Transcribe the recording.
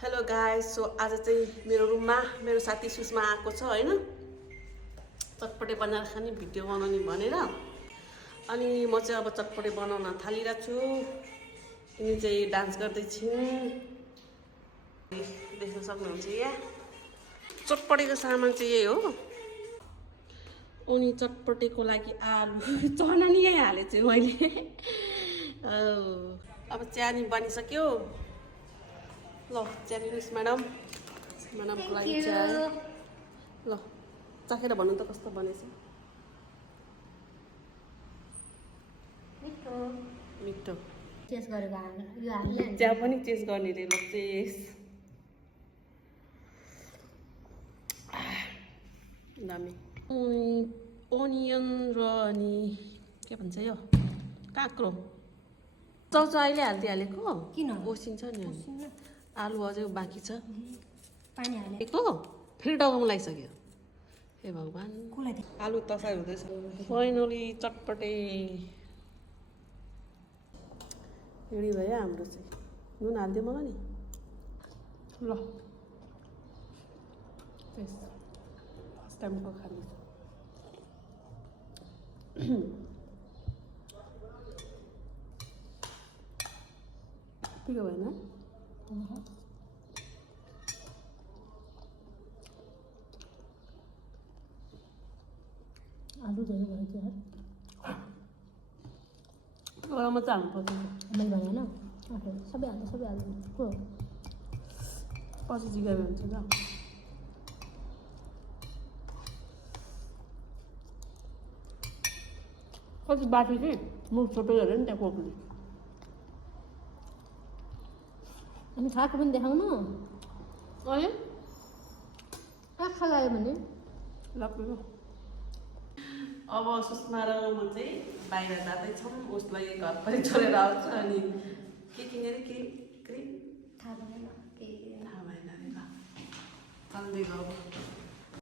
Hello guys, so आज चाहिँ मेरो रुममा मेरो साथी सुषमा आएको छ हैन, चटपटे बनाएर खाने भिडियो बनाउने भनेर। अनि म चाहिँ अब चटपटे बनाउन थालिरहेको छु। यिनी चाहिँ डान्स गर्दै छिन्, देख्न सक्नुहुन्छ। यहाँ चटपटेको सामान चाहिँ यही हो। अनि चटपटेको लागि आलु चना नि यही हाले चाहिँ मैले। अब चियानी बनिसक्यो। ल चिया दिनुहोस् म्याडमको लागि चिया। ल चाखेर भन्नु त कस्तो बनेछ। मिठो टेस्ट गरेको यो हामीले चिया पनि टेस्ट गर्ने रे। ल टेस्ट दामी। ओनियन र अनि के भन्छ यो काँक्रो चाउचाउ अहिले हालेको किन ओसिन्छ नि। आलु अझै बाँकी छ, पानी हालेको फेरि डगाउनु लागिसक्यो। हे भगवान्, आलु तसाइ हुँदैछ। फाइनली चटपटे रेडी भयो हाम्रो चाहिँ। नुन हालिदियो मलाई नि। ल फर्स्ट टाइमको खाने पिरो भएन। आलु धेरै भयो यार। गरममा चाहिँ हाल्नुपर्छ। मैले भएन सबै हाल्नु को पछि जिगायो हुन्छ त। कति बाटो कि मुख छोटो हेऱ्यो नि त्यहाँ कोकले। अनि खाएको पनि देखाउनु अहिले आँखा लाग्यो भने लाग्यो। अब सुषमा र म चाहिँ बाहिर जाँदैछौँ। उसलाई घर पनि छोडेर आउँछ। अनि के किनेर क्रिम थाहा भएन थाहा भएन अरे। ल चल्दै गयो।